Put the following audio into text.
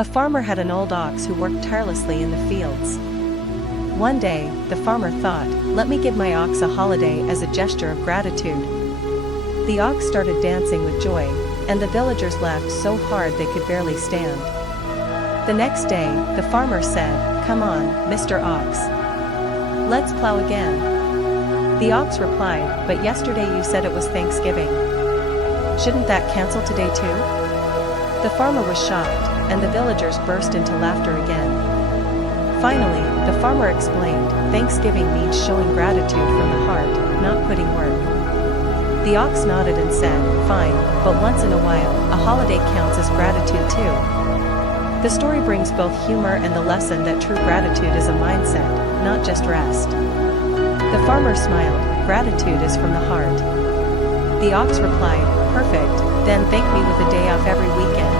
A farmer had an old ox who worked tirelessly in the fields. One day, the farmer thought, "Let me give my ox a holiday as a gesture of gratitude." The ox started dancing with joy, and the villagers laughed so hard they could barely stand. The next day, the farmer said, "Come on, Mr. Ox. Let's plow again." The ox replied, "But yesterday you said it was Thanksgiving. Shouldn't that cancel today too?" The farmer was shocked, and the villagers burst into laughter again. Finally, the farmer explained, "Thanksgiving means showing gratitude from the heart, not quitting work." The ox nodded and said, "Fine, but once in a while, a holiday counts as gratitude too." The story brings both humor and the lesson that true gratitude is a mindset, not just rest. The farmer smiled, "Gratitude is from the heart." The ox replied, "Perfect, then thank me with a day off every weekend."